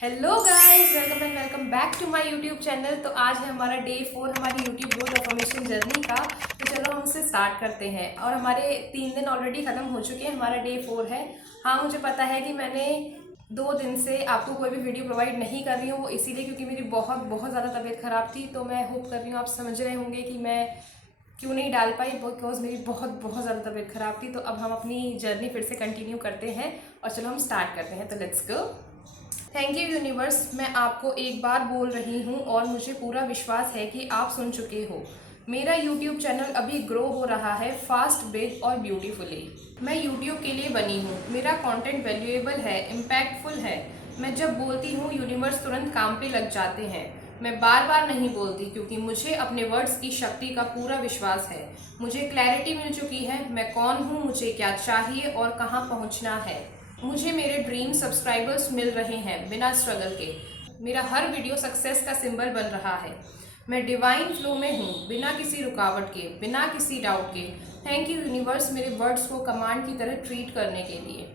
Hello guys, welcome and welcome back to my YouTube channel. तो आज है हमारा डे 4 हमारी यूट्यूब ग्रोथ अफर्मेशन जर्नी का। तो चलो हम इसे स्टार्ट करते हैं। और हमारे 3 दिन ऑलरेडी ख़त्म हो चुके हैं, हमारा डे 4 है। हाँ, मुझे पता है कि मैंने 2 दिन से आपको कोई भी वीडियो प्रोवाइड नहीं कर रही हूँ, वो इसीलिए क्योंकि मेरी बहुत बहुत ज़्यादा तबीयत ख़राब थी। तो मैं होप कर रही हूँ आप समझ रहे होंगे कि मैं क्यों नहीं डाल पाई, बिकॉज मेरी बहुत बहुत ज़्यादा तबीयत ख़राब थी। तो अब हम अपनी जर्नी फिर से कंटिन्यू करते हैं और चलो हम स्टार्ट करते हैं। तो let's go. Thank you universe, मैं आपको एक बार बोल रही हूँ और मुझे पूरा विश्वास है कि आप सुन चुके हो। मेरा यूट्यूब चैनल अभी ग्रो हो रहा है फास्ट, बिग और ब्यूटीफुली। मैं यूट्यूब के लिए बनी हूँ, मेरा कंटेंट वैल्यूएबल है, इम्पैक्टफुल है। मैं जब बोलती हूँ यूनिवर्स तुरंत काम पे लग जाते हैं। मैं बार बार नहीं बोलती क्योंकि मुझे अपने वर्ड्स की शक्ति का पूरा विश्वास है। मुझे क्लैरिटी मिल चुकी है, मैं कौन हूँ, मुझे क्या चाहिए और कहाँ पहुँचना है। मुझे मेरे ड्रीम सब्सक्राइबर्स मिल रहे हैं बिना स्ट्रगल के। मेरा हर वीडियो सक्सेस का सिंबल बन रहा है। मैं डिवाइन फ्लो में हूँ, बिना किसी रुकावट के, बिना किसी डाउट के। थैंक यू यूनिवर्स मेरे वर्ड्स को कमांड की तरह ट्रीट करने के लिए।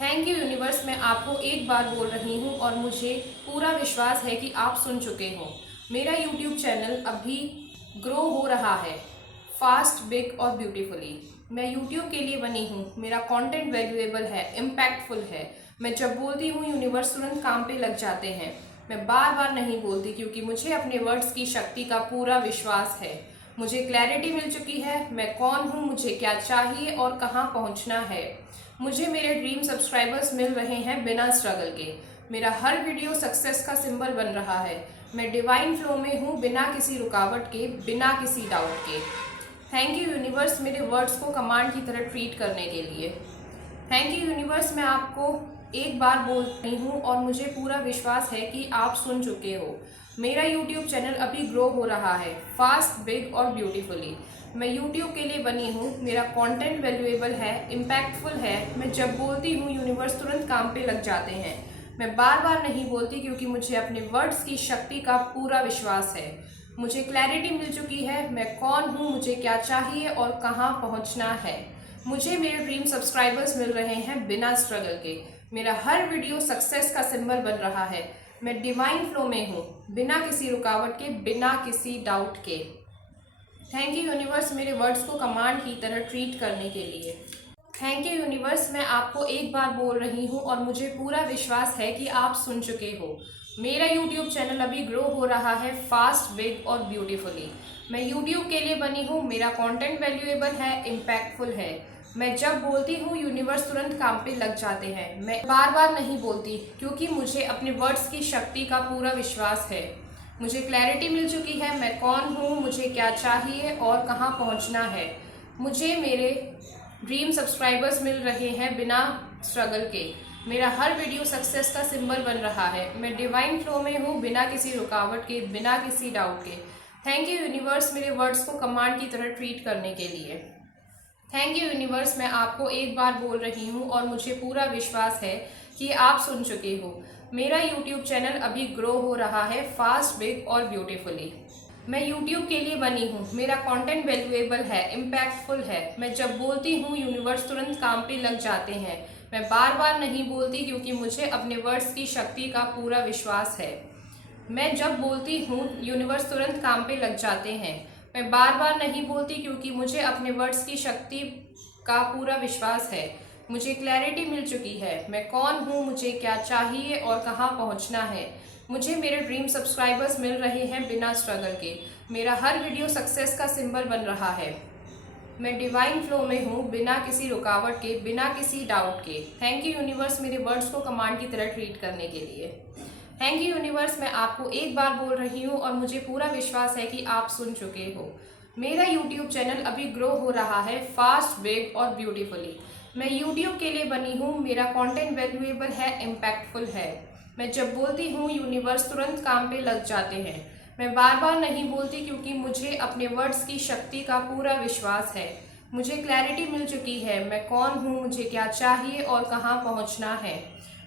थैंक यू यूनिवर्स, मैं आपको एक बार बोल रही हूँ और मुझे पूरा विश्वास है कि आप सुन चुके हो। मेरा यूट्यूब चैनल अभी ग्रो हो रहा है फास्ट, बिग और ब्यूटीफुली। मैं यूट्यूब के लिए बनी हूँ, मेरा कंटेंट वैल्यूएबल है, इम्पैक्टफुल है। मैं जब बोलती हूँ यूनिवर्स तुरंत काम पे लग जाते हैं। मैं बार बार नहीं बोलती क्योंकि मुझे अपने वर्ड्स की शक्ति का पूरा विश्वास है। मुझे क्लैरिटी मिल चुकी है, मैं कौन हूँ, मुझे क्या चाहिए और कहाँ पहुँचना है। मुझे मेरे ड्रीम सब्सक्राइबर्स मिल रहे हैं बिना स्ट्रगल के। मेरा हर वीडियो सक्सेस का सिंबल बन रहा है। मैं डिवाइन फ्लो में हूँ, बिना किसी रुकावट के, बिना किसी डाउट के। थैंक यू यूनिवर्स मेरे वर्ड्स को कमांड की तरह ट्रीट करने के लिए। थैंक यू यूनिवर्स, मैं आपको एक बार बोल रही हूँ और मुझे पूरा विश्वास है कि आप सुन चुके हो। मेरा यूट्यूब चैनल अभी ग्रो हो रहा है फास्ट, बिग और ब्यूटीफुली। मैं यूट्यूब के लिए बनी हूँ, मेरा कंटेंट वैल्यूएबल है, इम्पैक्टफुल है। मैं जब बोलती हूँ यूनिवर्स तुरंत काम पे लग जाते हैं। मैं बार बार नहीं बोलती क्योंकि मुझे अपने वर्ड्स की शक्ति का पूरा विश्वास है। मुझे क्लैरिटी मिल चुकी है, मैं कौन हूँ, मुझे क्या चाहिए और कहाँ पहुँचना है। मुझे मेरे ड्रीम सब्सक्राइबर्स मिल रहे हैं बिना स्ट्रगल के। मेरा हर वीडियो सक्सेस का सिंबल बन रहा है। मैं डिवाइन फ्लो में हूँ, बिना किसी रुकावट के, बिना किसी डाउट के। थैंक यू यूनिवर्स मेरे वर्ड्स को कमांड की तरह ट्रीट करने के लिए। थैंक यू यूनिवर्स, मैं आपको एक बार बोल रही हूँ और मुझे पूरा विश्वास है कि आप सुन चुके हो। मेरा यूट्यूब चैनल अभी ग्रो हो रहा है फास्ट, बिग और ब्यूटीफुली। मैं यूट्यूब के लिए बनी हूँ, मेरा कंटेंट वैल्यूएबल है, इम्पैक्टफुल है। मैं जब बोलती हूँ यूनिवर्स तुरंत काम पे लग जाते हैं। मैं बार बार नहीं बोलती क्योंकि मुझे अपने वर्ड्स की शक्ति का पूरा विश्वास है। मुझे क्लैरिटी मिल चुकी है, मैं कौन हूँ, मुझे क्या चाहिए और कहाँ पहुँचना है। मुझे मेरे ड्रीम सब्सक्राइबर्स मिल रहे हैं बिना स्ट्रगल के। मेरा हर वीडियो सक्सेस का सिंबल बन रहा है। मैं डिवाइन फ्लो में हूँ, बिना किसी रुकावट के, बिना किसी डाउट के। थैंक यू यूनिवर्स मेरे वर्ड्स को कमांड की तरह ट्रीट करने के लिए। थैंक यू यूनिवर्स, मैं आपको एक बार बोल रही हूँ और मुझे पूरा विश्वास है कि आप सुन चुके हो। मेरा यूट्यूब चैनल अभी ग्रो हो रहा है फास्ट, बिग और ब्यूटीफुली। मैं यूट्यूब के लिए बनी हूँ, मेरा कंटेंट वैल्यूएबल है, इम्पैक्टफुल है। मैं जब बोलती हूँ यूनिवर्स तुरंत काम पे लग जाते हैं। मैं बार बार नहीं बोलती क्योंकि मुझे अपने वर्ड्स की शक्ति का पूरा विश्वास है। मैं जब बोलती हूँ यूनिवर्स तुरंत काम पे लग जाते हैं। मैं बार बार नहीं बोलती क्योंकि मुझे अपने वर्ड्स की शक्ति का पूरा विश्वास है। मुझे क्लैरिटी मिल चुकी है, मैं कौन हूँ, मुझे क्या चाहिए और कहाँ पहुँचना है। मुझे मेरे ड्रीम सब्सक्राइबर्स मिल रहे हैं बिना स्ट्रगल के। मेरा हर वीडियो सक्सेस का सिंबल बन रहा है। मैं डिवाइन फ्लो में हूँ, बिना किसी रुकावट के, बिना किसी डाउट के। थैंक यू यूनिवर्स मेरे वर्ड्स को कमांड की तरह ट्रीट करने के लिए। थैंक यू यूनिवर्स, मैं आपको एक बार बोल रही हूँ और मुझे पूरा विश्वास है कि आप सुन चुके हो। मेरा यूट्यूब चैनल अभी ग्रो हो रहा है फास्ट, बिग और ब्यूटीफुली। मैं यूट्यूब के लिए बनी हूँ, मेरा कंटेंट वैल्यूएबल है, इम्पैक्टफुल है। मैं जब बोलती हूँ यूनिवर्स तुरंत काम पे लग जाते हैं। मैं बार बार नहीं बोलती क्योंकि मुझे अपने वर्ड्स की शक्ति का पूरा विश्वास है। मुझे क्लैरिटी मिल चुकी है, मैं कौन हूँ, मुझे क्या चाहिए और कहाँ पहुँचना है।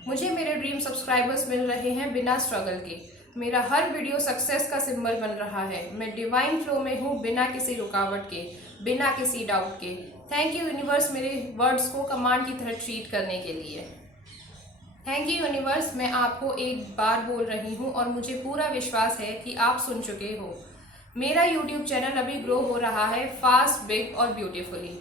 मुझे मेरे ड्रीम सब्सक्राइबर्स मिल रहे हैं बिना स्ट्रगल के। मेरा हर वीडियो सक्सेस का सिंबल बन रहा है। मैं डिवाइन फ्लो में हूँ, बिना किसी रुकावट के, बिना किसी डाउट के। थैंक यू यूनिवर्स मेरे वर्ड्स को कमांड की तरह ट्रीट करने के लिए। Thank you universe. मैं आपको एक बार बोल रही हूँ और मुझे पूरा विश्वास है कि आप सुन चुके हो। मेरा यूट्यूब चैनल अभी ग्रो हो रहा है फास्ट, बिग और ब्यूटीफुली।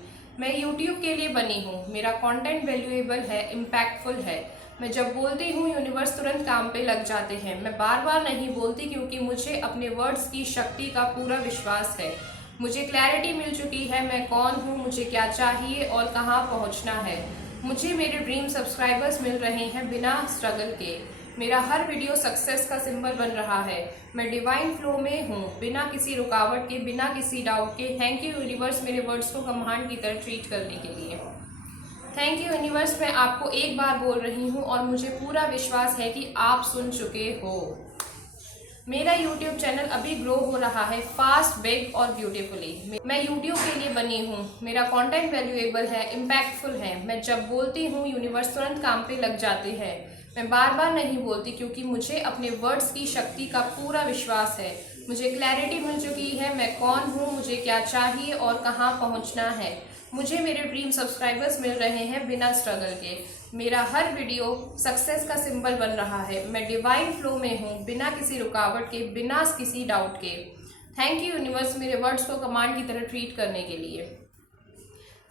मैं यूट्यूब के लिए बनी हूँ। मेरा कंटेंट वैल्यूएबल है, इम्पैक्टफुल है। मैं जब बोलती हूँ यूनिवर्स तुरंत काम पे लग जाते हैं। मैं बार बार नहीं बोलती क्योंकि मुझे अपने वर्ड्स की शक्ति का पूरा विश्वास है। मुझे क्लैरिटी मिल चुकी है, मैं कौन हूँ, मुझे क्या चाहिए और कहाँ पहुँचना है। मुझे मेरे ड्रीम सब्सक्राइबर्स मिल रहे हैं बिना स्ट्रगल के। मेरा हर वीडियो सक्सेस का सिंबल बन रहा है। मैं डिवाइन फ्लो में हूँ, बिना किसी रुकावट के, बिना किसी डाउट के। थैंक यू यूनिवर्स मेरे वर्ड्स को कमांड की तरह ट्रीट करने के लिए। Thank you universe. मैं आपको एक बार बोल रही हूँ और मुझे पूरा विश्वास है कि आप सुन चुके हो। मेरा YouTube चैनल अभी ग्रो हो रहा है फास्ट, बिग और ब्यूटीफुली। मैं YouTube के लिए बनी हूँ। मेरा कंटेंट वैल्यूएबल है, इम्पैक्टफुल है। मैं जब बोलती हूँ यूनिवर्स तुरंत काम पे लग जाते हैं। मैं बार बार नहीं बोलती क्योंकि मुझे अपने वर्ड्स की शक्ति का पूरा विश्वास है। मुझे क्लैरिटी मिल चुकी है, मैं कौन हूँ, मुझे क्या चाहिए और कहाँ पहुँचना है। मुझे मेरे ड्रीम सब्सक्राइबर्स मिल रहे हैं बिना स्ट्रगल के। मेरा हर वीडियो सक्सेस का सिंबल बन रहा है। मैं डिवाइन फ्लो में हूँ, बिना किसी रुकावट के, बिना किसी डाउट के। थैंक यू यूनिवर्स मेरे वर्ड्स को कमांड की तरह ट्रीट करने के लिए।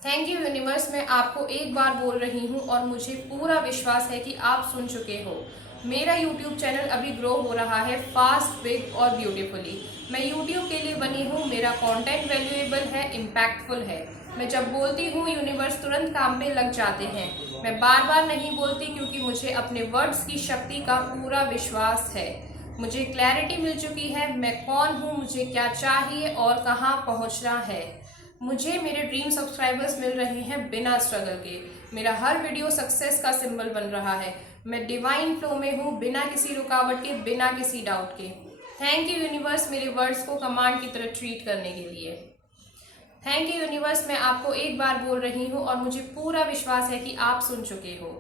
Thank you universe. मैं आपको एक बार बोल रही हूँ और मुझे पूरा विश्वास है कि आप सुन चुके हो। मेरा यूट्यूब चैनल अभी ग्रो हो रहा है फास्ट, बिग और ब्यूटीफुली। मैं यूट्यूब के लिए बनी हूँ। मेरा कंटेंट वैल्यूएबल है, इम्पैक्टफुल है। मैं जब बोलती हूँ यूनिवर्स तुरंत काम में लग जाते हैं। मैं बार बार नहीं बोलती क्योंकि मुझे अपने वर्ड्स की शक्ति का पूरा विश्वास है। मुझे क्लैरिटी मिल चुकी है, मैं कौन हूँ, मुझे क्या चाहिए और कहाँ पहुँचना है। मुझे मेरे ड्रीम सब्सक्राइबर्स मिल रहे हैं बिना स्ट्रगल के। मेरा हर वीडियो सक्सेस का सिंबल बन रहा है। मैं डिवाइन फ्लो में हूँ, बिना किसी रुकावट के, बिना किसी डाउट के। थैंक यू यूनिवर्स मेरे वर्ड्स को कमांड की तरह ट्रीट करने के लिए। Thank you universe. मैं आपको एक बार बोल रही हूँ और मुझे पूरा विश्वास है कि आप सुन चुके हो।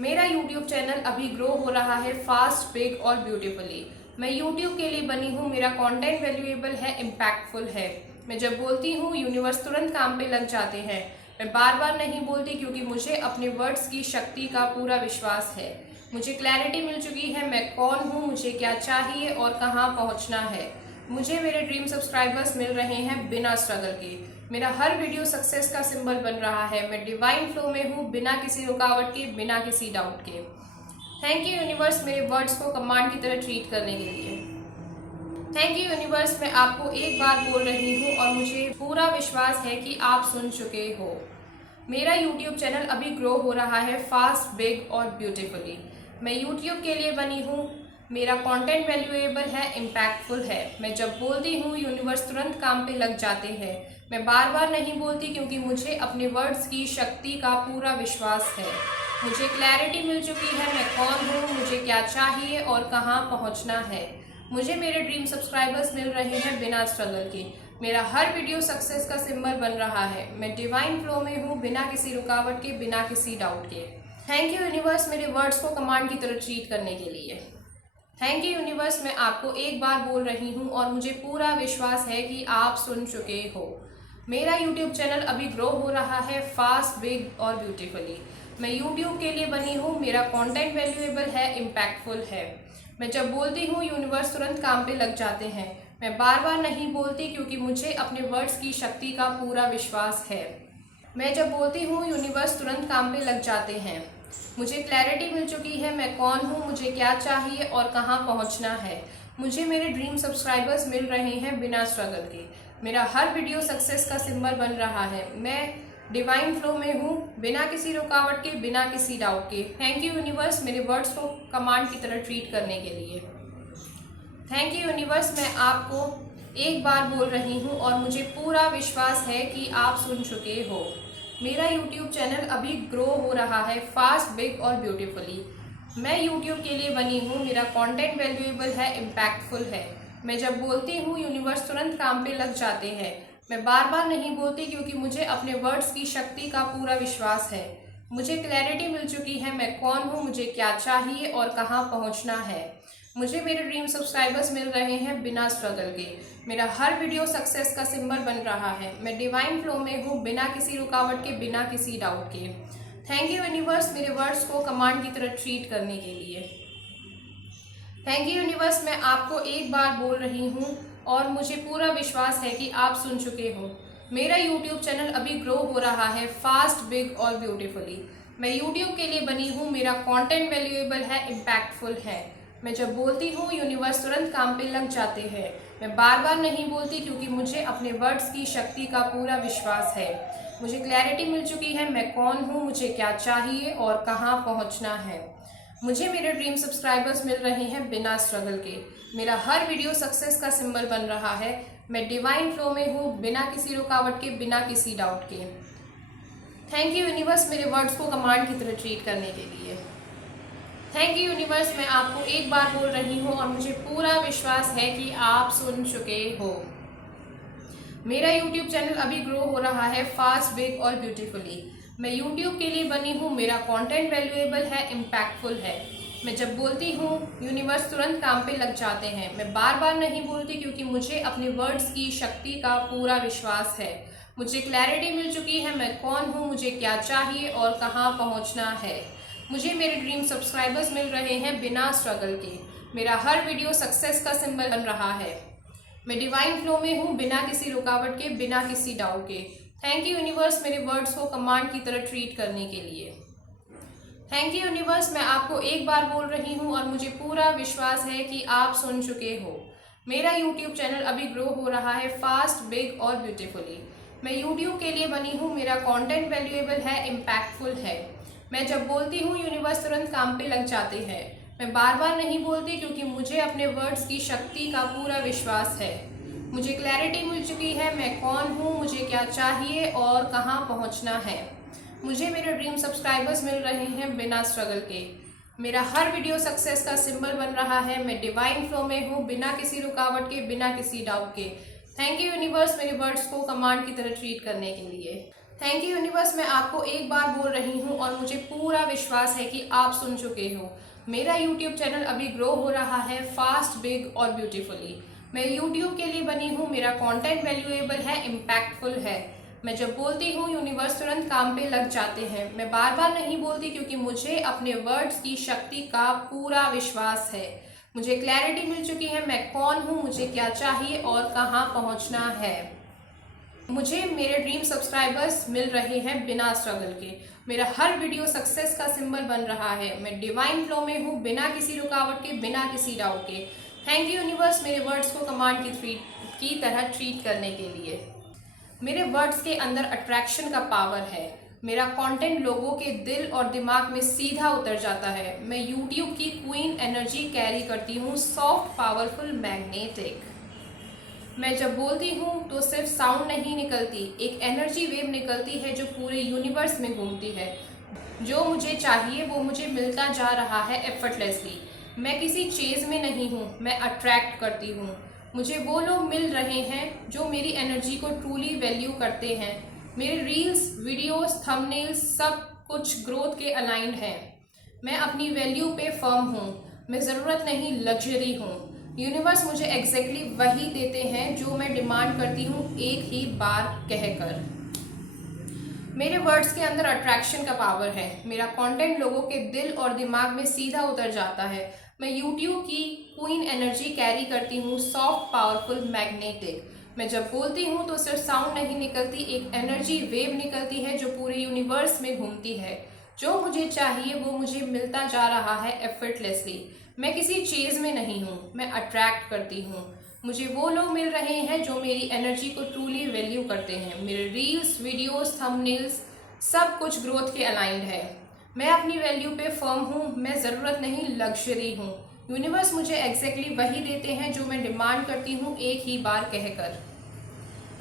मेरा यूट्यूब चैनल अभी ग्रो हो रहा है फास्ट, बिग और ब्यूटीफुली। मैं यूट्यूब के लिए बनी हूँ। मेरा कंटेंट वैल्यूएबल है, इम्पैक्टफुल है। मैं जब बोलती हूँ यूनिवर्स तुरंत काम पे लग जाते हैं। मैं बार बार नहीं बोलती क्योंकि मुझे अपने वर्ड्स की शक्ति का पूरा विश्वास है। मुझे क्लैरिटी मिल चुकी है, मैं कौन हूँ, मुझे क्या चाहिए और कहाँ पहुँचना है। मुझे मेरे ड्रीम सब्सक्राइबर्स मिल रहे हैं बिना स्ट्रगल के। मेरा हर वीडियो सक्सेस का सिंबल बन रहा है। मैं डिवाइन फ्लो में हूँ, बिना किसी रुकावट के, बिना किसी डाउट के। थैंक यू यूनिवर्स मेरे वर्ड्स को कमांड की तरह ट्रीट करने के लिए। Thank you universe. मैं आपको एक बार बोल रही हूँ और मुझे पूरा विश्वास है कि आप सुन चुके हो। मेरा यूट्यूब चैनल अभी ग्रो हो रहा है फास्ट, बिग और ब्यूटीफुली। मैं यूट्यूब के लिए बनी हूँ। मेरा कंटेंट वैल्यूएबल है, इम्पैक्टफुल है। मैं जब बोलती हूँ यूनिवर्स तुरंत काम पे लग जाते हैं। मैं बार बार नहीं बोलती क्योंकि मुझे अपने वर्ड्स की शक्ति का पूरा विश्वास है। मुझे क्लैरिटी मिल चुकी है, मैं कौन हूँ, मुझे क्या चाहिए और कहाँ पहुँचना है। मुझे मेरे ड्रीम सब्सक्राइबर्स मिल रहे हैं बिना स्ट्रगल के। मेरा हर वीडियो सक्सेस का सिंबल बन रहा है। मैं डिवाइन फ्लो में हूँ, बिना किसी रुकावट के, बिना किसी डाउट के। थैंक यू यूनिवर्स मेरे वर्ड्स को कमांड की तरह ट्रीट करने के लिए। Thank you universe. मैं आपको एक बार बोल रही हूँ और मुझे पूरा विश्वास है कि आप सुन चुके हो। मेरा यूट्यूब चैनल अभी ग्रो हो रहा है फास्ट, बिग और ब्यूटीफुली। मैं यूट्यूब के लिए बनी हूँ। मेरा कंटेंट वैल्यूएबल है, इम्पैक्टफुल है। मैं जब बोलती हूँ यूनिवर्स तुरंत काम पे लग जाते हैं। मैं बार बार नहीं बोलती क्योंकि मुझे अपने वर्ड्स की शक्ति का पूरा विश्वास है। मैं जब बोलती हूँ यूनिवर्स तुरंत काम पे लग जाते हैं। मुझे क्लैरिटी मिल चुकी है, मैं कौन हूँ, मुझे क्या चाहिए और कहाँ पहुँचना है। मुझे मेरे ड्रीम सब्सक्राइबर्स मिल रहे हैं बिना स्ट्रगल के। मेरा हर वीडियो सक्सेस का सिंबल बन रहा है। मैं डिवाइन फ्लो में हूँ, बिना किसी रुकावट के, बिना किसी डाउट के। थैंक यू यूनिवर्स मेरे वर्ड्स को कमांड की तरह ट्रीट करने के लिए। Thank you universe. मैं आपको एक बार बोल रही हूँ और मुझे पूरा विश्वास है कि आप सुन चुके हो। मेरा यूट्यूब चैनल अभी ग्रो हो रहा है फास्ट, बिग और ब्यूटीफुली। मैं यूट्यूब के लिए बनी हूँ। मेरा कंटेंट वैल्यूएबल है, इम्पैक्टफुल है। मैं जब बोलती हूँ यूनिवर्स तुरंत काम पे लग जाते हैं। मैं बार बार नहीं बोलती क्योंकि मुझे अपने वर्ड्स की शक्ति का पूरा विश्वास है। मुझे क्लैरिटी मिल चुकी है, मैं कौन हूँ, मुझे क्या चाहिए और कहाँ पहुँचना है। मुझे मेरे ड्रीम सब्सक्राइबर्स मिल रहे हैं बिना स्ट्रगल के। मेरा हर वीडियो सक्सेस का सिंबल बन रहा है। मैं डिवाइन फ्लो में हूँ, बिना किसी रुकावट के, बिना किसी डाउट के। थैंक यू यूनिवर्स मेरे वर्ड्स को कमांड की तरह ट्रीट करने के लिए। थैंक यू यूनिवर्स, मैं आपको एक बार बोल रही हूँ और मुझे पूरा विश्वास है कि आप सुन चुके हो। मेरा यूट्यूब चैनल अभी ग्रो हो रहा है फास्ट, बिग और ब्यूटीफुली। मैं यूट्यूब के लिए बनी हूँ, मेरा कंटेंट वैल्यूएबल है, इम्पैक्टफुल है। मैं जब बोलती हूँ यूनिवर्स तुरंत काम पे लग जाते हैं। मैं बार बार नहीं बोलती क्योंकि मुझे अपने वर्ड्स की शक्ति का पूरा विश्वास है। मुझे क्लैरिटी मिल चुकी है, मैं कौन हूँ, मुझे क्या चाहिए और कहाँ पहुँचना है। मुझे मेरे ड्रीम सब्सक्राइबर्स मिल रहे हैं बिना स्ट्रगल के। मेरा हर वीडियो सक्सेस का सिंबल बन रहा है। मैं डिवाइन फ्लो में हूँ, बिना किसी रुकावट के, बिना किसी डाउट के। थैंक यू यूनिवर्स मेरे वर्ड्स को कमांड की तरह ट्रीट करने के लिए। थैंक यू यूनिवर्स, मैं आपको एक बार बोल रही हूँ और मुझे पूरा विश्वास है कि आप सुन चुके हो। मेरा यूट्यूब चैनल अभी ग्रो हो रहा है फास्ट, बिग और ब्यूटीफुली। मैं यूट्यूब के लिए बनी हूँ, मेरा कंटेंट वैल्यूएबल है, इम्पैक्टफुल है। मैं जब बोलती हूँ यूनिवर्स तुरंत काम पे लग जाते हैं। मैं बार बार नहीं बोलती क्योंकि मुझे अपने वर्ड्स की शक्ति का पूरा विश्वास है। मुझे क्लैरिटी मिल चुकी है, मैं कौन हूँ, मुझे क्या चाहिए और कहाँ पहुँचना है। मुझे मेरे ड्रीम सब्सक्राइबर्स मिल रहे हैं बिना स्ट्रगल के। मेरा हर वीडियो सक्सेस का सिंबल बन रहा है। मैं डिवाइन फ्लो में हूँ, बिना किसी रुकावट के, बिना किसी डाउट के। थैंक यू यूनिवर्स मेरे वर्ड्स को कमांड की तरह ट्रीट करने के लिए। थैंक यू यूनिवर्स, मैं आपको एक बार बोल रही हूँ और मुझे पूरा विश्वास है कि आप सुन चुके हो। मेरा यूट्यूब चैनल अभी ग्रो हो रहा है फास्ट, बिग और ब्यूटीफुली। मैं यूट्यूब के लिए बनी हूँ, मेरा कंटेंट वैल्यूएबल है, इम्पैक्टफुल है। मैं जब बोलती हूँ यूनिवर्स तुरंत काम पे लग जाते हैं। मैं बार बार नहीं बोलती क्योंकि मुझे अपने वर्ड्स की शक्ति का पूरा विश्वास है। मुझे क्लैरिटी मिल चुकी है, मैं कौन हूँ, मुझे क्या चाहिए और कहाँ पहुँचना है। मुझे मेरे ड्रीम सब्सक्राइबर्स मिल रहे हैं बिना स्ट्रगल के। मेरा हर वीडियो सक्सेस का सिंबल बन रहा है। मैं डिवाइन फ्लो में हूँ, बिना किसी रुकावट के, बिना किसी डाउट के। थैंक यू यूनिवर्स मेरे वर्ड्स को कमांड की तरह ट्रीट करने के लिए। थैंक यू यूनिवर्स, मैं आपको एक बार बोल रही हूँ और मुझे पूरा विश्वास है कि आप सुन चुके हो। मेरा यूट्यूब चैनल अभी ग्रो हो रहा है फास्ट, बिग और ब्यूटीफुली। मैं यूट्यूब के लिए बनी हूँ, मेरा कंटेंट वैल्यूएबल है, इम्पैक्टफुल है। मैं जब बोलती हूँ यूनिवर्स तुरंत काम पे लग जाते हैं। मैं बार बार नहीं बोलती क्योंकि मुझे अपने वर्ड्स की शक्ति का पूरा विश्वास है। मुझे क्लैरिटी मिल चुकी है, मैं कौन हूँ, मुझे क्या चाहिए और कहाँ पहुँचना है। मुझे मेरे ड्रीम सब्सक्राइबर्स मिल रहे हैं बिना स्ट्रगल के। मेरा हर वीडियो सक्सेस का सिंबल बन रहा है। मैं डिवाइन फ्लो में हूँ, बिना किसी रुकावट के, बिना किसी डाउट के। थैंक यू यूनिवर्स मेरे वर्ड्स को कमांड की तरह ट्रीट करने के लिए। मेरे वर्ड्स के अंदर अट्रैक्शन का पावर है। मेरा कंटेंट लोगों के दिल और दिमाग में सीधा उतर जाता है। मैं यूट्यूब की क्वीन एनर्जी कैरी करती हूँ, सॉफ्ट, पावरफुल, मैग्नेटिक। मैं जब बोलती हूँ तो सिर्फ साउंड नहीं निकलती, एक एनर्जी वेव निकलती है जो पूरे यूनिवर्स में घूमती है। जो मुझे चाहिए वो मुझे मिलता जा रहा है एफर्टलेसली। मैं किसी चेज में नहीं हूँ, मैं अट्रैक्ट करती हूँ। मुझे वो लोग मिल रहे हैं जो मेरी एनर्जी को ट्रूली वैल्यू करते हैं। मेरे रील्स, वीडियोस, थंबनेल्स सब कुछ ग्रोथ के अलाइंड हैं। मैं अपनी वैल्यू पे फर्म हूँ। मैं ज़रूरत नहीं, लग्जरी हूँ। यूनिवर्स मुझे एग्जैक्टली वही देते हैं जो मैं डिमांड करती हूँ, एक ही बार कहकर। मेरे वर्ड्स के अंदर अट्रैक्शन का पावर है। मेरा कंटेंट लोगों के दिल और दिमाग में सीधा उतर जाता है। मैं यूट्यूब की क्वीन एनर्जी कैरी करती हूँ, सॉफ्ट, पावरफुल, मैग्नेटिक। मैं जब बोलती हूँ तो सिर्फ साउंड नहीं निकलती, एक एनर्जी वेव निकलती है जो पूरे यूनिवर्स में घूमती है। जो मुझे चाहिए वो मुझे मिलता जा रहा है एफर्टलेसली। मैं किसी चीज़ में नहीं हूँ, मैं अट्रैक्ट करती हूँ। मुझे वो लोग मिल रहे हैं जो मेरी एनर्जी को ट्रूली वैल्यू करते हैं। मेरे रील्स, वीडियोस, थंबनेल्स सब कुछ ग्रोथ के अलाइंड है। मैं अपनी वैल्यू पे फर्म हूँ। मैं ज़रूरत नहीं, लग्जरी हूँ। यूनिवर्स मुझे एग्जैक्टली वही देते हैं जो मैं डिमांड करती हूँ, एक ही बार कहकर।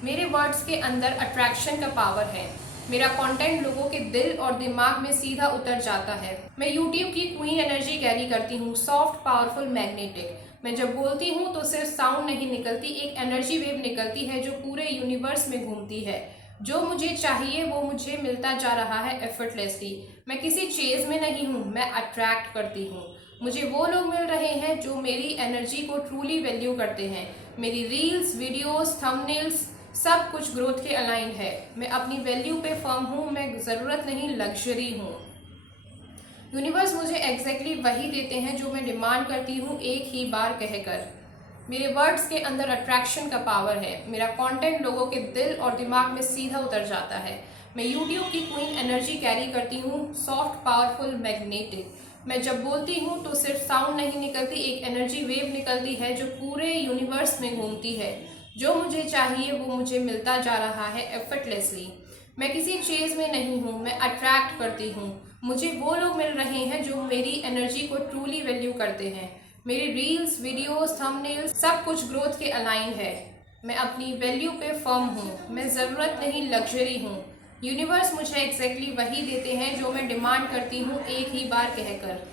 मेरे वर्ड्स के अंदर अट्रैक्शन का पावर है। मेरा कंटेंट लोगों के दिल और दिमाग में सीधा उतर जाता है। मैं यूट्यूब की क्वीन एनर्जी कैरी करती हूँ, सॉफ्ट, पावरफुल, मैग्नेटिक। मैं जब बोलती हूँ तो सिर्फ साउंड नहीं निकलती, एक एनर्जी वेव निकलती है जो पूरे यूनिवर्स में घूमती है। जो मुझे चाहिए वो मुझे मिलता जा रहा है एफर्टलेसली। मैं किसी चेज में नहीं हूँ, मैं अट्रैक्ट करती हूँ। मुझे वो लोग मिल रहे हैं जो मेरी एनर्जी को ट्रूली वैल्यू करते हैं। मेरी रील्स, वीडियोस, थंबनेल्स सब कुछ ग्रोथ के अलाइन है। मैं अपनी वैल्यू पे फर्म हूँ, मैं ज़रूरत नहीं लग्जरी हूँ। यूनिवर्स मुझे एग्जैक्टली वही देते हैं जो मैं डिमांड करती हूँ एक ही बार कहकर। मेरे वर्ड्स के अंदर अट्रैक्शन का पावर है। मेरा कंटेंट लोगों के दिल और दिमाग में सीधा उतर जाता है। मैं यूट्यूब की क्वीन एनर्जी कैरी करती हूँ, सॉफ्ट पावरफुल मैग्नेटिक। मैं जब बोलती हूँ तो सिर्फ साउंड नहीं निकलती, एक एनर्जी वेव निकलती है जो पूरे यूनिवर्स में घूमती है। जो मुझे चाहिए वो मुझे मिलता जा रहा है एफर्टलेसली। मैं किसी चीज़ में नहीं हूँ, मैं अट्रैक्ट करती हूँ। मुझे वो लोग मिल रहे हैं जो मेरी एनर्जी को ट्रूली वैल्यू करते हैं। मेरी रील्स, वीडियोस, थंबनेल्स सब कुछ ग्रोथ के अलाइन है। मैं अपनी वैल्यू पे फर्म हूँ, मैं ज़रूरत नहीं लग्जरी हूँ। यूनिवर्स मुझे एग्जैक्टली वही देते हैं जो मैं डिमांड करती हूँ एक ही बार कहकर।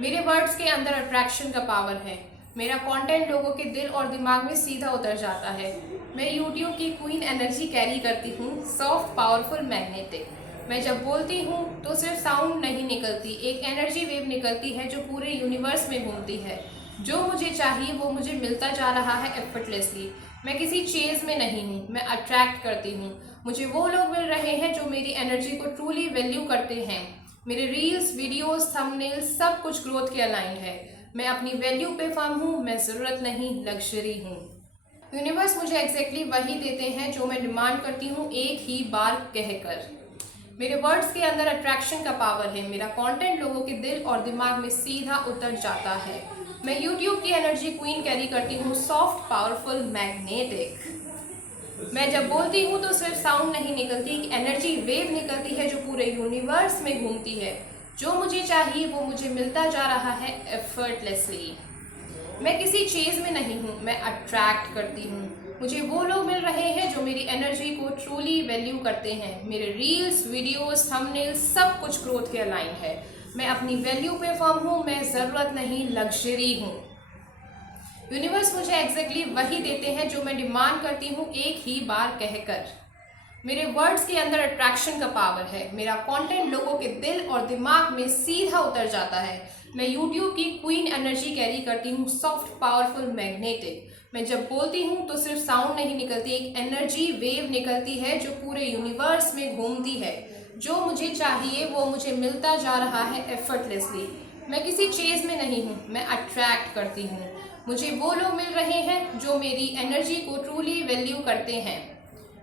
मेरे वर्ड्स के अंदर अट्रैक्शन का पावर है। मेरा कंटेंट लोगों के दिल और दिमाग में सीधा उतर जाता है। मैं यूट्यूब की क्वीन एनर्जी कैरी करती हूँ, सॉफ्ट पावरफुल मैग्नेटिक। मैं जब बोलती हूँ तो सिर्फ साउंड नहीं निकलती, एक एनर्जी वेव निकलती है जो पूरे यूनिवर्स में घूमती है। जो मुझे चाहिए वो मुझे मिलता जा रहा है एफर्टलेसली। मैं किसी चीज़ में नहीं हूँ, मैं अट्रैक्ट करती हूँ। मुझे वो लोग मिल रहे हैं जो मेरी एनर्जी को ट्रूली वैल्यू करते हैं। मेरे रील्स, वीडियोस, थंबनेल्स सब कुछ ग्रोथ के अलाइन है। मैं अपनी वैल्यू पे फर्म हूँ, मैं ज़रूरत नहीं लग्जरी हूँ। यूनिवर्स मुझे एग्जैक्टली वही देते हैं जो मैं डिमांड करती हूँ एक ही बार कहकर। मेरे वर्ड्स के अंदर अट्रैक्शन का पावर है। मेरा कंटेंट लोगों के दिल और दिमाग में सीधा उतर जाता है। मैं यूट्यूब की एनर्जी क्वीन कैरी करती हूँ, सॉफ्ट पावरफुल मैग्नेटिक। मैं जब बोलती हूँ तो सिर्फ साउंड नहीं निकलती, एक एनर्जी वेव निकलती है जो पूरे यूनिवर्स में घूमती है। जो मुझे चाहिए वो मुझे मिलता जा रहा है एफर्टलेसली। मैं किसी चीज़ में नहीं हूँ, मैं अट्रैक्ट करती हूँ। मुझे वो लोग मिल रहे हैं जो मेरी एनर्जी को ट्रूली वैल्यू करते हैं। मेरे रील्स, वीडियोस, थंबनेल्स सब कुछ ग्रोथ के अलाइन है। मैं अपनी वैल्यू पे फर्म हूँ, मैं ज़रूरत नहीं लग्जरी हूँ। यूनिवर्स मुझे एग्जैक्टली वही देते हैं जो मैं डिमांड करती हूँ एक ही बार कहकर। मेरे वर्ड्स के अंदर अट्रैक्शन का पावर है। मेरा कंटेंट लोगों के दिल और दिमाग में सीधा उतर जाता है। मैं यूट्यूब की क्वीन एनर्जी कैरी करती हूँ, सॉफ्ट पावरफुल मैग्नेटिक। मैं जब बोलती हूँ तो सिर्फ साउंड नहीं निकलती, एक एनर्जी वेव निकलती है जो पूरे यूनिवर्स में घूमती है। जो मुझे चाहिए वो मुझे मिलता जा रहा है एफर्टलेसली। मैं किसी चीज़ में नहीं हूँ, मैं अट्रैक्ट करती हूँ। मुझे वो लोग मिल रहे हैं जो मेरी एनर्जी को ट्रूली वैल्यू करते हैं।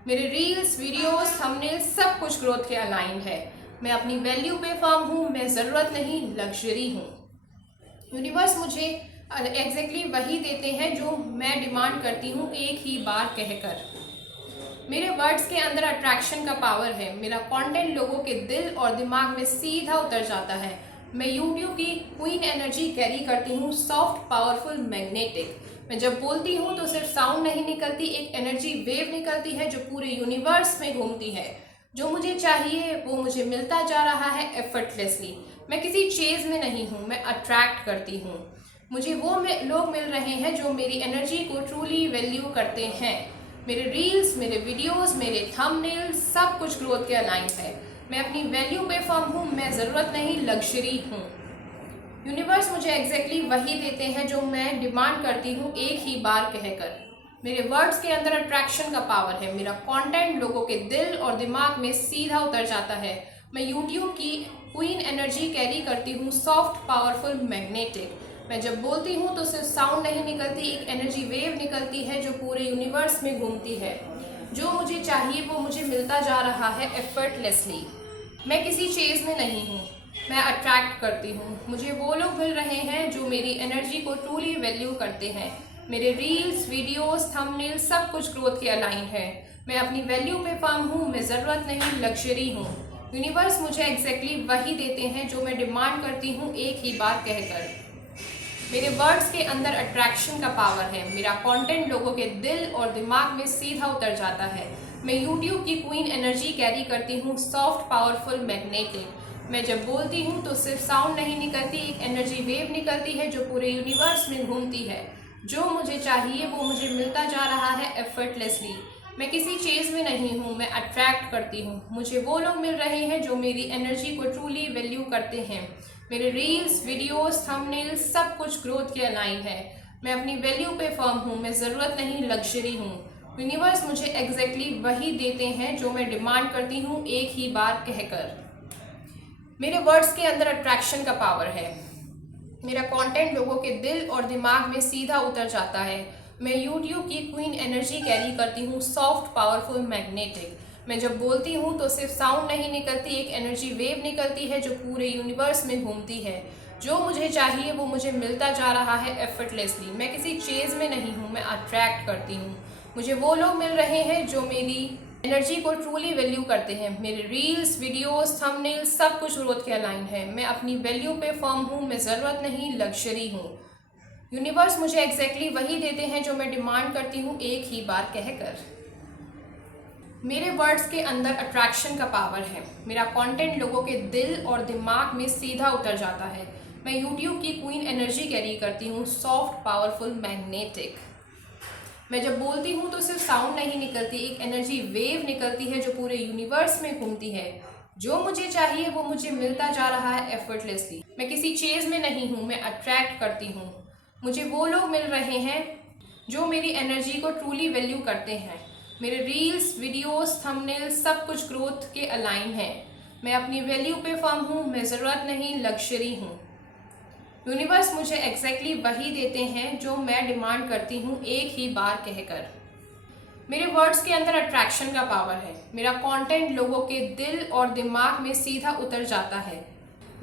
मेरे रील्स, वीडियोस, थंबनेल्स सब कुछ ग्रोथ के अलाइन है। मैं अपनी वैल्यू पे फर्म हूँ, मैं ज़रूरत नहीं लग्जरी हूँ। यूनिवर्स मुझे एग्जैक्टली वही देते हैं जो मैं डिमांड करती हूँ एक ही बार कहकर। मेरे वर्ड्स के अंदर अट्रैक्शन का पावर है। मेरा कंटेंट लोगों के दिल और दिमाग में सीधा उतर जाता है। मैं यूट्यूब की क्वीन एनर्जी कैरी करती हूँ, सॉफ्ट पावरफुल मैग्नेटिक। मैं जब बोलती हूँ तो सिर्फ साउंड नहीं निकलती, एक एनर्जी वेव निकलती है जो पूरे यूनिवर्स में घूमती है। जो मुझे चाहिए वो मुझे मिलता जा रहा है एफर्टलेसली। मैं किसी चीज़ में नहीं हूँ, मैं अट्रैक्ट करती हूँ। मुझे वो लोग मिल रहे हैं जो मेरी एनर्जी को ट्रूली वैल्यू करते हैं। मेरे रील्स, मेरे वीडियोस, मेरे थंबनेल्स सब कुछ ग्रोथ के अलाइन है। मैं अपनी वैल्यू पे फर्म हूँ, मैं ज़रूरत नहीं लग्जरी हूँ। यूनिवर्स मुझे एग्जैक्टली वही देते हैं जो मैं डिमांड करती हूँ एक ही बार कहकर। मेरे वर्ड्स के अंदर अट्रैक्शन का पावर है। मेरा कंटेंट लोगों के दिल और दिमाग में सीधा उतर जाता है। मैं यूट्यूब की क्वीन एनर्जी कैरी करती हूँ, सॉफ्ट पावरफुल मैग्नेटिक। मैं जब बोलती हूँ तो सिर्फ साउंड नहीं निकलती, एक एनर्जी वेव निकलती है जो पूरे यूनिवर्स में घूमती है। जो मुझे चाहिए वो मुझे मिलता जा रहा है एफर्टलेसली। मैं किसी चीज़ में नहीं हूँ, मैं अट्रैक्ट करती हूँ। मुझे वो लोग मिल रहे हैं जो मेरी एनर्जी को ट्रूली वैल्यू करते हैं। मेरे रील्स, वीडियोस, थंबनेल्स सब कुछ ग्रोथ के अलाइन है। मैं अपनी वैल्यू पे फर्म हूँ, मैं ज़रूरत नहीं लग्जरी हूँ। यूनिवर्स मुझे एग्जैक्टली वही देते हैं जो मैं डिमांड करती हूँ एक ही बार कहकर। मेरे वर्ड्स के अंदर अट्रैक्शन का पावर है। मेरा कंटेंट लोगों के दिल और दिमाग में सीधा उतर जाता है। मैं यूट्यूब की क्वीन एनर्जी कैरी करती हूँ, सॉफ्ट पावरफुल मैग्नेटिक। मैं जब बोलती हूँ तो सिर्फ साउंड नहीं निकलती, एक एनर्जी वेव निकलती है जो पूरे यूनिवर्स में घूमती है। जो मुझे चाहिए वो मुझे मिलता जा रहा है एफर्टलेसली। मैं किसी चीज़ में नहीं हूँ, मैं अट्रैक्ट करती हूँ। मुझे वो लोग मिल रहे हैं जो मेरी एनर्जी को ट्रूली वैल्यू करते हैं। मेरे रील्स, वीडियोस, थंबनेल्स सब कुछ ग्रोथ के अलाइन है। मैं अपनी वैल्यू पे फर्म हूँ, मैं ज़रूरत नहीं लग्जरी हूँ। यूनिवर्स मुझे एग्जैक्टली वही देते हैं जो मैं डिमांड करती हूँ एक ही बार कहकर। मेरे वर्ड्स के अंदर अट्रैक्शन का पावर है। मेरा कंटेंट लोगों के दिल और दिमाग में सीधा उतर जाता है। मैं यूट्यूब की क्वीन एनर्जी कैरी करती हूँ, सॉफ्ट, पावरफुल, मैग्नेटिक। मैं जब बोलती हूँ तो सिर्फ साउंड नहीं निकलती, एक एनर्जी वेव निकलती है जो पूरे यूनिवर्स में घूमती है। जो मुझे चाहिए वो मुझे मिलता जा रहा है एफर्टलेसली। मैं किसी चेज में नहीं हूँ, मैं अट्रैक्ट करती हूँ। मुझे वो लोग मिल रहे हैं जो मेरी एनर्जी को ट्रूली वैल्यू करते हैं। मेरे रील्स, वीडियोस, थंबनेल्स सब कुछ ग्रोथ के अलाइन है। मैं अपनी वैल्यू पे फर्म हूँ, मैं ज़रूरत नहीं, लग्जरी हूँ। यूनिवर्स मुझे एग्जैक्टली वही देते हैं जो मैं डिमांड करती हूँ एक ही बार कहकर। मेरे वर्ड्स के अंदर अट्रैक्शन का पावर है। मेरा कंटेंट लोगों के दिल और दिमाग में सीधा उतर जाता है। मैं यूट्यूब की क्वीन एनर्जी कैरी करती हूँ, सॉफ्ट, पावरफुल, मैग्नेटिक। मैं जब बोलती हूँ तो सिर्फ साउंड नहीं निकलती, एक एनर्जी वेव निकलती है जो पूरे यूनिवर्स में घूमती है। जो मुझे चाहिए वो मुझे मिलता जा रहा है एफर्टलेसली। मैं किसी चेज में नहीं हूँ, मैं अट्रैक्ट करती हूँ। मुझे वो लोग मिल रहे हैं जो मेरी एनर्जी को ट्रूली वैल्यू करते हैं। मेरे रील्स, वीडियोस, थंबनेल्स सब कुछ ग्रोथ के अलाइन है। मैं अपनी वैल्यू पे फर्म हूँ, मैं ज़रूरत नहीं, लग्जरी हूँ। यूनिवर्स मुझे एग्जैक्टली वही देते हैं जो मैं डिमांड करती हूँ एक ही बार कहकर। मेरे वर्ड्स के अंदर अट्रैक्शन का पावर है। मेरा कंटेंट लोगों के दिल और दिमाग में सीधा उतर जाता है।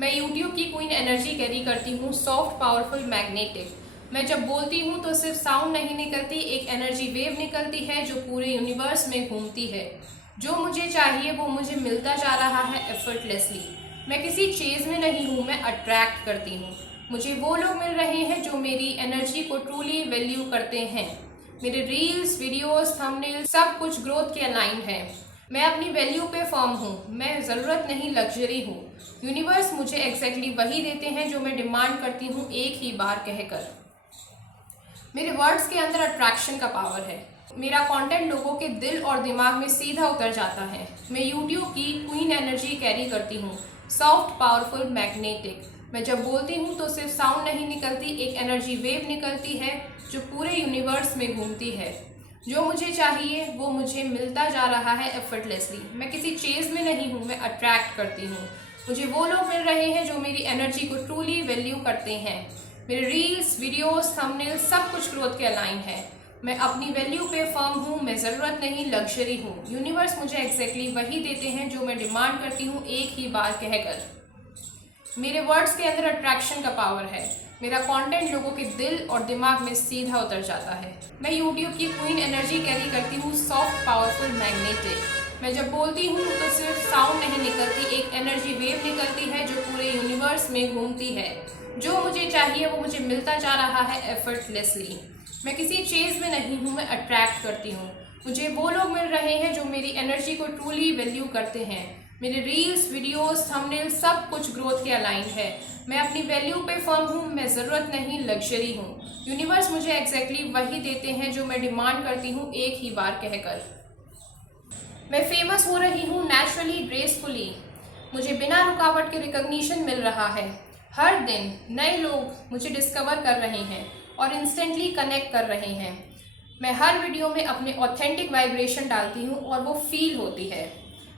मैं यूट्यूब की क्वीन एनर्जी कैरी करती हूँ, सॉफ्ट, पावरफुल, मैग्नेटिक। मैं जब बोलती हूँ तो सिर्फ साउंड नहीं निकलती, एक एनर्जी वेव निकलती है जो पूरे यूनिवर्स में घूमती है। जो मुझे चाहिए वो मुझे मिलता जा रहा है एफर्टलेसली। मैं किसी चेज में नहीं हूँ, मैं अट्रैक्ट करती हूँ। मुझे वो लोग मिल रहे हैं जो मेरी एनर्जी को ट्रूली वैल्यू करते हैं। मेरे रील्स, वीडियोस, थंबनेल्स सब कुछ ग्रोथ के अलाइन है। मैं अपनी वैल्यू पे फर्म हूँ, मैं ज़रूरत नहीं, लग्जरी हूँ। यूनिवर्स मुझे एग्जैक्टली वही देते हैं जो मैं डिमांड करती हूँ एक ही बार कहकर। मेरे वर्ड्स के अंदर अट्रैक्शन का पावर है। मेरा कंटेंट लोगों के दिल और दिमाग में सीधा उतर जाता है। मैं यूट्यूब की क्वीन एनर्जी कैरी करती हूँ, सॉफ्ट, पावरफुल, मैग्नेटिक। मैं जब बोलती हूँ तो सिर्फ साउंड नहीं निकलती, एक एनर्जी वेव निकलती है जो पूरे यूनिवर्स में घूमती है। जो मुझे चाहिए वो मुझे मिलता जा रहा है एफर्टलेसली। मैं किसी चेज में नहीं हूँ, मैं अट्रैक्ट करती हूँ। मुझे वो लोग मिल रहे हैं जो मेरी एनर्जी को ट्रूली वैल्यू करते हैं। मेरे रील्स, वीडियोस, थंबनेल्स सब कुछ ग्रोथ के अलाइन है। मैं अपनी वैल्यू पे फर्म हूँ, मैं ज़रूरत नहीं, लग्जरी हूँ। यूनिवर्स मुझे एग्जैक्टली वही देते हैं जो मैं डिमांड करती हूँ एक ही बार कहकर। मेरे वर्ड्स के अंदर अट्रैक्शन का पावर है। मेरा कंटेंट लोगों के दिल और दिमाग में सीधा उतर जाता है। मैं यूट्यूब की क्वीन एनर्जी कैरी करती हूँ, सॉफ्ट, पावरफुल, मैग्नेटिक। मैं जब बोलती हूँ तो सिर्फ साउंड नहीं निकलती, एक एनर्जी वेव निकलती है जो पूरे यूनिवर्स में घूमती है। जो मुझे चाहिए वो मुझे मिलता जा रहा है एफर्टलेसली। मैं किसी चेज में नहीं हूँ, मैं अट्रैक्ट करती हूँ। मुझे वो लोग मिल रहे हैं जो मेरी एनर्जी को ट्रूली वैल्यू करते हैं। मेरे रील्स, वीडियोस, थंबनेल्स सब कुछ ग्रोथ के अलाइन है। मैं अपनी वैल्यू पे फर्म हूँ, मैं ज़रूरत नहीं, लग्जरी हूँ। यूनिवर्स मुझे एग्जैक्टली वही देते हैं जो मैं डिमांड करती हूँ एक ही बार कहकर। मैं फेमस हो रही हूँ नेचुरली, ग्रेसफुली। मुझे बिना रुकावट के रिकॉग्निशन मिल रहा है। हर दिन नए लोग मुझे डिस्कवर कर रहे हैं और इंस्टेंटली कनेक्ट कर रहे हैं। मैं हर वीडियो में अपने ऑथेंटिक वाइब्रेशन डालती हूँ और वो फील होती है।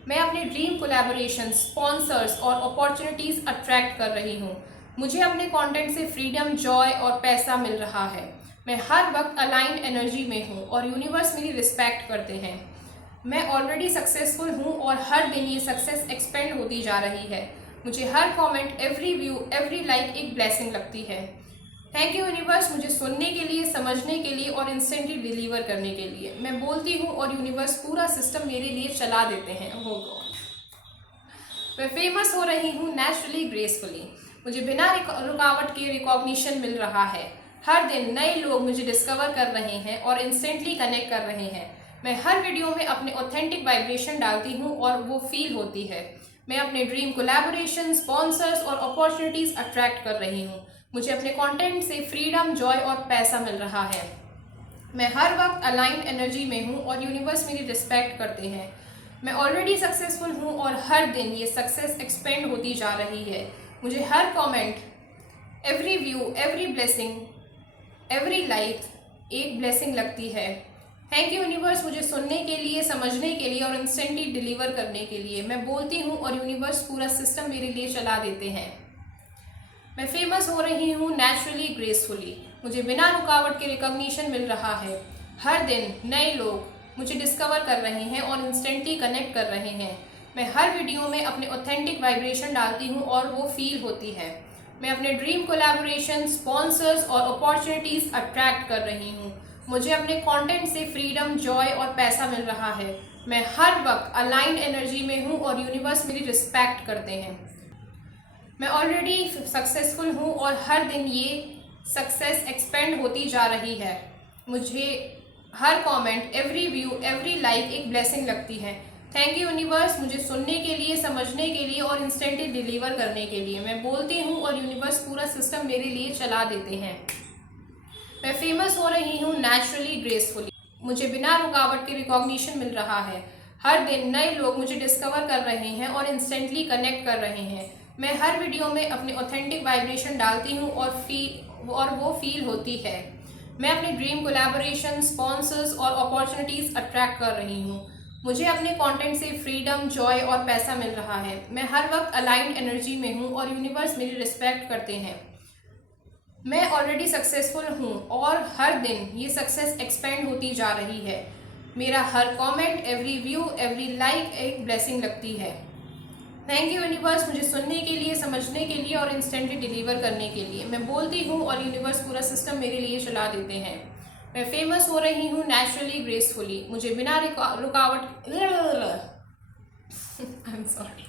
मैं अपने ड्रीम कोलैबोरेशन, स्पॉन्सर्स और अपॉर्चुनिटीज़ अट्रैक्ट कर रही हूँ। मुझे अपने कंटेंट से फ्रीडम, जॉय और पैसा मिल रहा है। मैं हर वक्त अलाइन एनर्जी में हूँ और यूनिवर्स मेरी रिस्पेक्ट करते हैं। मैं ऑलरेडी सक्सेसफुल हूँ और हर दिन ये सक्सेस एक्सपेंड होती जा रही है। मुझे हर comment, every view, every like एक ब्लेसिंग लगती है। थैंक यू यूनिवर्स, मुझे सुनने के लिए, समझने के लिए और इंस्टेंटली डिलीवर करने के लिए। मैं बोलती हूँ और यूनिवर्स पूरा सिस्टम मेरे लिए चला देते हैं। हो गॉड। मैं फेमस हो रही हूँ नेचुरली, ग्रेसफुली। मुझे बिना रुकावट के रिकॉग्निशन मिल रहा है। हर दिन नए लोग मुझे डिस्कवर कर रहे हैं और इंस्टेंटली कनेक्ट कर रहे हैं। मैं हर वीडियो में अपने ऑथेंटिक वाइब्रेशन डालती हूँ और वो फील होती है। मैं अपने ड्रीम कोलैबोरेशन, स्पॉन्सर्स और अपॉर्चुनिटीज़ अट्रैक्ट कर रही हूँ। मुझे अपने कंटेंट से फ्रीडम, जॉय और पैसा मिल रहा है। मैं हर वक्त अलाइन एनर्जी में हूँ और यूनिवर्स मेरी रिस्पेक्ट करते हैं। मैं ऑलरेडी सक्सेसफुल हूँ और हर दिन ये सक्सेस एक्सपेंड होती जा रही है। मुझे हर comment, every view, every blessing, every like एक ब्लेसिंग लगती है। थैंक यू यूनिवर्स मुझे सुनने के लिए, समझने के लिए और इंस्टेंटली डिलीवर करने के लिए। मैं बोलती हूँ और यूनिवर्स पूरा सिस्टम मेरे लिए चला देते हैं। मैं फेमस हो रही हूँ नेचुरली, ग्रेसफुली। मुझे बिना रुकावट के रिकॉग्निशन मिल रहा है। हर दिन नए लोग मुझे डिस्कवर कर रहे हैं और इंस्टेंटली कनेक्ट कर रहे हैं। मैं हर वीडियो में अपने ऑथेंटिक वाइब्रेशन डालती हूँ और वो फील होती है। मैं अपने ड्रीम कोलैबोरेशन, स्पॉन्सर्स और अपॉर्चुनिटीज अट्रैक्ट कर रही हूँ। मुझे अपने कंटेंट से फ्रीडम, जॉय और पैसा मिल रहा है। मैं हर वक्त अलाइन एनर्जी में हूँ और यूनिवर्स मेरी रिस्पेक्ट करते हैं। मैं ऑलरेडी सक्सेसफुल हूँ और हर दिन ये सक्सेस एक्सपेंड होती जा रही है। मुझे हर comment, every view, every like एक ब्लेसिंग लगती है। थैंक यू यूनिवर्स मुझे सुनने के लिए, समझने के लिए और इंस्टेंटली डिलीवर करने के लिए। मैं बोलती हूँ और यूनिवर्स पूरा सिस्टम मेरे लिए चला देते हैं। मैं फेमस हो रही हूँ नेचुरली, ग्रेसफुली। मुझे बिना रुकावट के रिकॉग्निशन मिल रहा है। हर दिन नए लोग मुझे डिस्कवर कर रहे हैं और इंस्टेंटली कनेक्ट कर रहे हैं। मैं हर वीडियो में अपनी ऑथेंटिक वाइब्रेशन डालती हूँ और वो फील होती है। मैं अपने ड्रीम कोलैबोरेशन, स्पॉन्सर्स और अपॉर्चुनिटीज अट्रैक्ट कर रही हूँ। मुझे अपने कंटेंट से फ्रीडम, जॉय और पैसा मिल रहा है। मैं हर वक्त अलाइंड एनर्जी में हूँ और यूनिवर्स मेरी रिस्पेक्ट करते हैं। मैं ऑलरेडी सक्सेसफुल हूँ और हर दिन ये सक्सेस एक्सपेंड होती जा रही है। मेरा हर comment, every view, every like एक ब्लेसिंग लगती है। थैंक यू यूनिवर्स मुझे सुनने के लिए, समझने के लिए और इंस्टेंटली डिलीवर करने के लिए। मैं बोलती हूँ और यूनिवर्स पूरा सिस्टम मेरे लिए चला देते हैं। मैं फेमस हो रही हूँ नेचुरली, ग्रेसफुली। मुझे बिना रुकावट आई एम सॉरी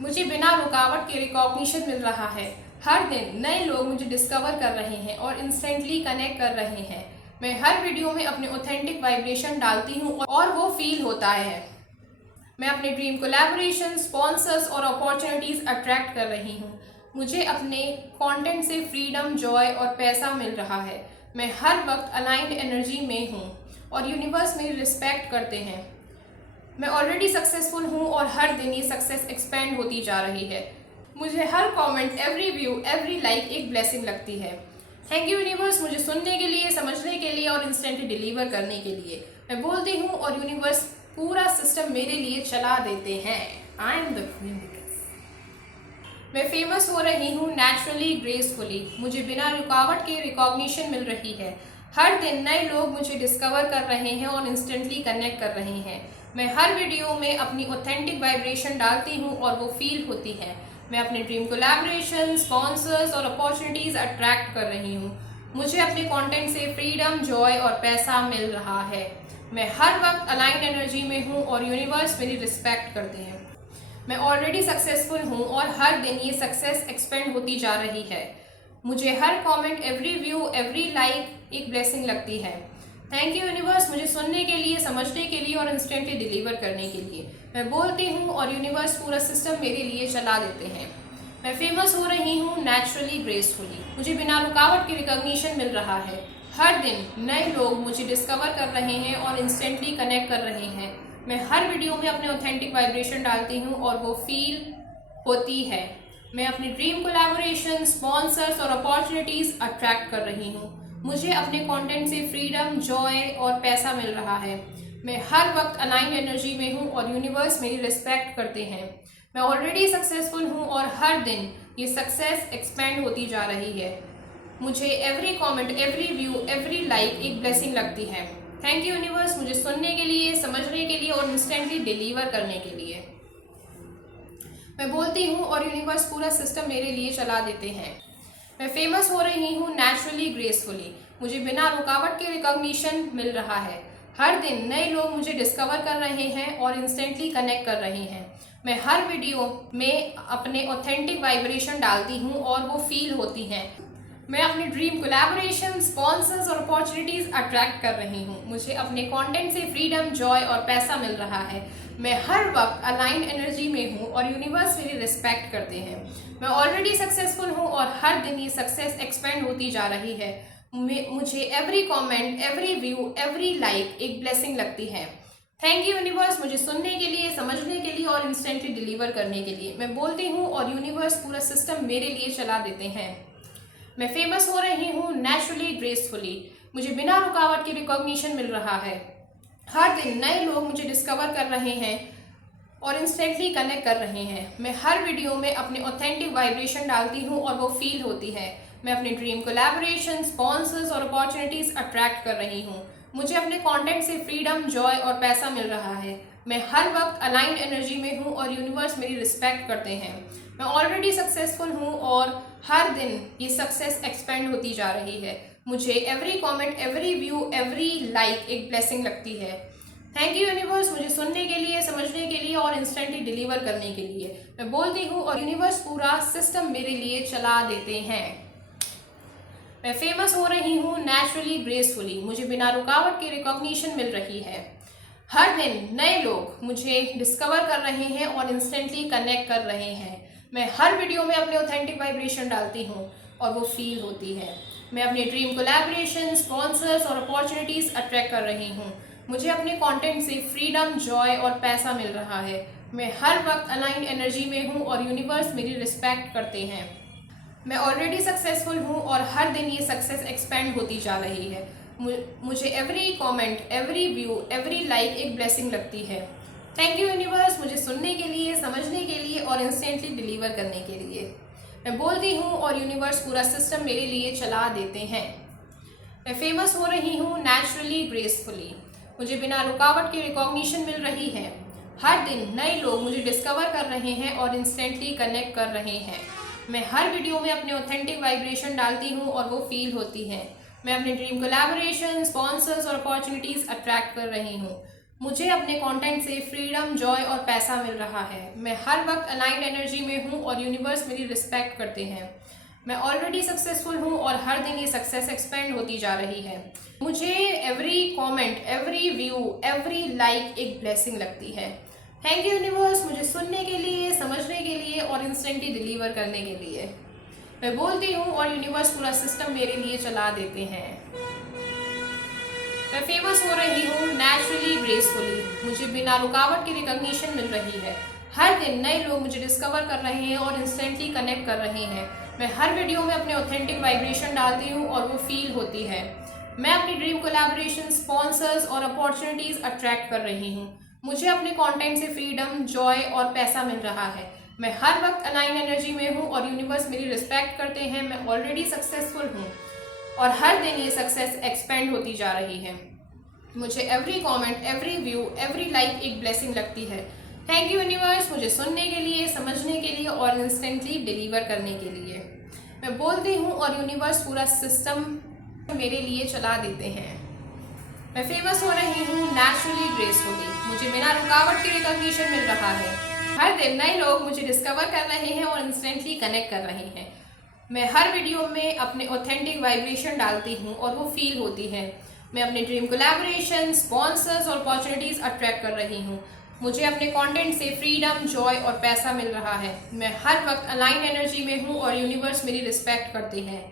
मुझे बिना रुकावट के रिकॉग्निशन मिल रहा है। हर दिन नए लोग मुझे डिस्कवर कर रहे हैं और इंस्टेंटली कनेक्ट कर रहे हैं। मैं हर वीडियो में अपने ऑथेंटिक वाइब्रेशन डालती हूँ और वो फील होता है। मैं अपने ड्रीम कोलैबोरेशन, स्पॉन्सर्स और अपॉर्चुनिटीज अट्रैक्ट कर रही हूँ। मुझे अपने कंटेंट से फ्रीडम, जॉय और पैसा मिल रहा है। मैं हर वक्त अलाइंड एनर्जी में हूँ और यूनिवर्स मेरी रिस्पेक्ट करते हैं। मैं ऑलरेडी सक्सेसफुल हूँ और हर दिन ये सक्सेस एक्सपेंड होती जा रही है। मुझे हर comment, every view, every like एक ब्लेसिंग लगती है। थैंक यू यूनिवर्स मुझे सुनने के लिए, समझने के लिए और इंस्टेंटली डिलीवर करने के लिए। मैं बोलती हूँ और यूनिवर्स पूरा सिस्टम मेरे लिए चला देते हैं। I am the queen. मैं फेमस हो रही हूँ नेचुरली, ग्रेसफुली। मुझे बिना रुकावट के रिकॉग्निशन मिल रही है। हर दिन नए लोग मुझे डिस्कवर कर रहे हैं और इंस्टेंटली कनेक्ट कर रहे हैं। मैं हर वीडियो में अपनी ऑथेंटिक वाइब्रेशन डालती हूँ और वो फील होती है। मैं अपने ड्रीम कोलैबोरेशन, स्पॉन्सर्स और अपॉर्चुनिटीज अट्रैक्ट कर रही हूँ। मुझे अपने कंटेंट से फ्रीडम, जॉय और पैसा मिल रहा है। मैं हर वक्त अलाइंड एनर्जी में हूँ और यूनिवर्स मेरी रिस्पेक्ट करते हैं। मैं ऑलरेडी सक्सेसफुल हूँ और हर दिन ये सक्सेस एक्सपेंड होती जा रही है। मुझे हर comment, every view, every like एक ब्लेसिंग लगती है। थैंक यू यूनिवर्स मुझे सुनने के लिए, समझने के लिए और इंस्टेंटली डिलीवर करने के लिए। मैं बोलती हूँ और यूनिवर्स पूरा सिस्टम मेरे लिए चला देते हैं। मैं फेमस हो रही हूँ नेचुरली, ग्रेसफुली। मुझे बिना रुकावट के रिकॉग्निशन मिल रहा है। हर दिन नए लोग मुझे डिस्कवर कर रहे हैं और इंस्टेंटली कनेक्ट कर रहे हैं। मैं हर वीडियो में अपने ऑथेंटिक वाइब्रेशन डालती हूँ और वो फील होती है। मैं अपने ड्रीम कोलैबोरेशन, स्पॉन्सर्स और अपॉर्चुनिटीज अट्रैक्ट कर रही हूँ। मुझे अपने कंटेंट से फ्रीडम, जॉय और पैसा मिल रहा है। मैं हर वक्त अलाइंड एनर्जी में हूँ और यूनिवर्स मेरी रिस्पेक्ट करते हैं। मैं ऑलरेडी सक्सेसफुल हूँ और हर दिन ये सक्सेस एक्सपेंड होती जा रही है। मुझे every comment, every view, every like एक ब्लेसिंग लगती है। थैंक यू यूनिवर्स मुझे सुनने के लिए, समझने के लिए और इंस्टेंटली डिलीवर करने के लिए। मैं बोलती हूँ और यूनिवर्स पूरा सिस्टम मेरे लिए चला देते हैं। मैं फेमस हो रही हूँ नेचुरली, ग्रेसफुली। मुझे बिना रुकावट के रिकॉग्निशन मिल रहा है। हर दिन नए लोग मुझे डिस्कवर कर रहे हैं और इंस्टेंटली कनेक्ट कर रहे हैं। मैं हर वीडियो में अपने ऑथेंटिक वाइब्रेशन डालती हूँ और वो फील होती हैं। मैं अपने ड्रीम कोलैबोरेशन, स्पॉन्सर्स और अपॉर्चुनिटीज अट्रैक्ट कर रही हूँ। मुझे अपने कंटेंट से फ्रीडम, जॉय और पैसा मिल रहा है। मैं हर वक्त अलाइंड एनर्जी में हूँ और यूनिवर्स मेरी रिस्पेक्ट करते हैं। मैं ऑलरेडी सक्सेसफुल हूँ और हर दिन ये सक्सेस एक्सपेंड होती जा रही है। मुझे every comment, every view, every like एक ब्लेसिंग लगती है। थैंक यू यूनिवर्स मुझे सुनने के लिए, समझने के लिए और इंस्टेंटली डिलीवर करने के लिए। मैं बोलती हूँ और यूनिवर्स पूरा सिस्टम मेरे लिए चला देते हैं। मैं फेमस हो रही हूँ नेचुरली, ग्रेसफुली। मुझे बिना रुकावट के रिकॉग्निशन मिल रहा है। हर दिन नए लोग मुझे डिस्कवर कर रहे हैं और इंस्टेंटली कनेक्ट कर रहे हैं। मैं हर वीडियो में अपने ऑथेंटिक वाइब्रेशन डालती हूँ और वो फील होती है। मैं अपने ड्रीम कोलैबोरेशन, स्पॉन्सर्स और अपॉर्चुनिटीज़ अट्रैक्ट कर रही हूँ। मुझे अपने कंटेंट से फ्रीडम, जॉय और पैसा मिल रहा है। मैं हर वक्त अलाइंड एनर्जी में हूँ और यूनिवर्स मेरी रिस्पेक्ट करते हैं। मैं ऑलरेडी सक्सेसफुल हूँ और हर दिन ये सक्सेस एक्सपेंड होती जा रही है। मुझे every comment, every view, every like एक ब्लेसिंग लगती है। थैंक यू यूनिवर्स, मुझे सुनने के लिए, समझने के लिए और इंस्टेंटली डिलीवर करने के लिए। मैं बोलती हूँ और यूनिवर्स पूरा सिस्टम मेरे लिए चला देते हैं। मैं फेमस हो रही हूँ नेचुरली, ग्रेसफुली। मुझे बिना रुकावट के रिकॉग्निशन मिल रही है। हर दिन नए लोग मुझे डिस्कवर कर रहे हैं और इंस्टेंटली कनेक्ट कर रहे हैं। मैं हर वीडियो में अपने ऑथेंटिक वाइब्रेशन डालती हूँ और वो फील होती है। मैं अपने ड्रीम कोलैबोरेशन, स्पॉन्सर्स और अपॉर्चुनिटीज़ अट्रैक्ट कर रही हूँ। मुझे अपने कंटेंट से फ्रीडम, जॉय और पैसा मिल रहा है। मैं हर वक्त अलाइंड एनर्जी में हूँ और यूनिवर्स मेरी रिस्पेक्ट करते हैं। मैं ऑलरेडी सक्सेसफुल हूँ और हर दिन ये सक्सेस एक्सपेंड होती जा रही है। मुझे every comment, every view, every like एक ब्लेसिंग लगती है। थैंक यू यूनिवर्स, मुझे सुनने के लिए, समझने के लिए और इंस्टेंटली डिलीवर करने के लिए। मैं बोलती हूँ और यूनिवर्स पूरा सिस्टम मेरे लिए चला देते हैं। मैं फेमस हो रही हूँ नेचुरली, ग्रेसफुली। मुझे बिना रुकावट के रिकॉग्निशन मिल रही है। हर दिन नए लोग मुझे डिस्कवर कर रहे हैं और इंस्टेंटली कनेक्ट कर रहे हैं। मैं हर वीडियो में अपने ऑथेंटिक वाइब्रेशन डालती हूँ और वो फील होती है। मैं अपने ड्रीम कोलैबोरेशन, स्पॉन्सर्स और अपॉर्चुनिटीज़ अट्रैक्ट कर रही हूँ। मुझे अपने कंटेंट से फ्रीडम, जॉय और पैसा मिल रहा है। मैं हर वक्त अलाइंड एनर्जी में हूँ और यूनिवर्स मेरी रिस्पेक्ट करते हैं। मैं ऑलरेडी सक्सेसफुल हूँ और हर दिन ये सक्सेस एक्सपेंड होती जा रही है। मुझे every comment, every view, every like एक ब्लेसिंग लगती है। थैंक यू यूनिवर्स, मुझे सुनने के लिए, समझने के लिए और इंस्टेंटली डिलीवर करने के लिए। मैं बोलती हूँ और यूनिवर्स पूरा सिस्टम मेरे लिए चला देते हैं। मैं फेमस हो रही हूँ नेचुरली, ग्रेसफुली। मुझे बिना रुकावट की रिकॉग्निशन मिल रही है। हर दिन नए लोग मुझे डिस्कवर कर रहे हैं और इंस्टेंटली कनेक्ट कर रहे हैं। मैं हर वीडियो में अपने ऑथेंटिक वाइब्रेशन डालती हूँ और वो फील होती है। मैं अपनी ड्रीम कोलैबोरेशन, स्पॉन्सर्स और अपॉर्चुनिटीज़ अट्रैक्ट कर रही हूँ। मुझे अपने कंटेंट से फ्रीडम, जॉय और पैसा मिल रहा है। मैं हर वक्त अलाइंड एनर्जी में हूँ और यूनिवर्स मेरी रिस्पेक्ट करते हैं। मैं ऑलरेडी सक्सेसफुल हूँ और हर दिन ये सक्सेस एक्सपेंड होती जा रही है। मुझे every comment, every view, every like एक ब्लेसिंग लगती है। थैंक यू यूनिवर्स, मुझे सुनने के लिए, समझने के लिए और इंस्टेंटली डिलीवर करने के लिए। मैं बोलती हूँ और यूनिवर्स पूरा सिस्टम मेरे लिए चला देते हैं। मैं फेमस हो रही हूँ नेचुरली, ग्रेसफुली। मुझे बिना रुकावट के रिकॉग्निशन मिल रहा है। हर दिन नए लोग मुझे डिस्कवर कर रहे हैं और इंस्टेंटली कनेक्ट कर रहे हैं। मैं हर वीडियो में अपने ऑथेंटिक वाइब्रेशन डालती हूँ और वो फील होती है। मैं अपने ड्रीम कोलैबोरेशन, स्पॉन्सर्स और अपॉर्चुनिटीज़ अट्रैक्ट कर रही हूँ। मुझे अपने कंटेंट से फ्रीडम, जॉय और पैसा मिल रहा है। मैं हर वक्त अलाइंड एनर्जी में हूँ और यूनिवर्स मेरी रिस्पेक्ट करते हैं।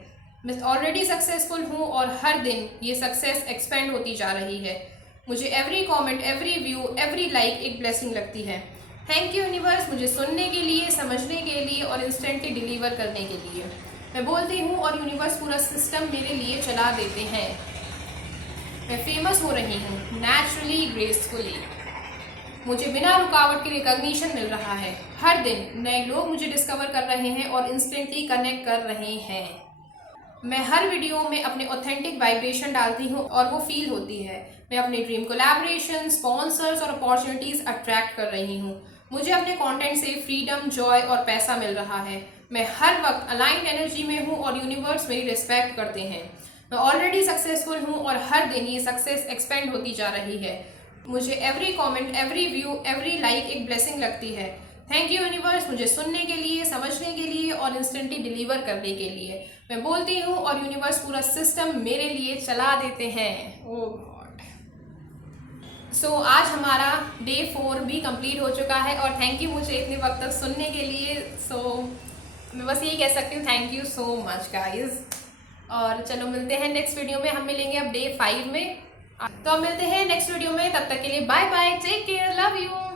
मैं ऑलरेडी सक्सेसफुल हूँ और हर दिन ये सक्सेस एक्सपेंड होती जा रही है। मुझे every comment, every view, every like एक ब्लेसिंग लगती है। थैंक यू यूनिवर्स, मुझे सुनने के लिए, समझने के लिए और इंस्टेंटली डिलीवर करने के लिए। मैं बोलती हूँ और यूनिवर्स पूरा सिस्टम मेरे लिए चला देते हैं। मैं फेमस हो रही हूँ नेचुरली, ग्रेसफुली। मुझे बिना रुकावट के रिकॉग्निशन मिल रहा है। हर दिन नए लोग मुझे डिस्कवर कर रहे हैं और इंस्टेंटली कनेक्ट कर रहे हैं। मैं हर वीडियो में अपने ऑथेंटिक वाइब्रेशन डालती हूँ और वो फील होती है। मैं अपने ड्रीम कोलैबोरेशन, स्पॉन्सर्स और अपॉर्चुनिटीज़ अट्रैक्ट कर रही हूँ। मुझे अपने कंटेंट से फ्रीडम, जॉय और पैसा मिल रहा है। मैं हर वक्त अलाइंड एनर्जी में हूँ और यूनिवर्स मेरी रिस्पेक्ट करते हैं। मैं ऑलरेडी सक्सेसफुल हूँ और हर दिन ये सक्सेस एक्सपेंड होती जा रही है। मुझे every comment, every view, every like एक ब्लेसिंग लगती है। थैंक यू यूनिवर्स, मुझे सुनने के लिए, समझने के लिए और इंस्टेंटली डिलीवर करने के लिए। मैं बोलती हूँ और यूनिवर्स पूरा सिस्टम मेरे लिए चला देते हैं। ओह गॉड। सो आज हमारा डे 4 भी कंप्लीट हो चुका है और थैंक यू मुझे इतने वक्त तक सुनने के लिए। मैं बस यही कह सकती हूँ, thank you so much guys. और चलो मिलते हैं नेक्स्ट वीडियो में। हम मिलेंगे अब डे 5 में। तो अब मिलते हैं नेक्स्ट वीडियो में। तब तक के लिए bye bye, take care, love you.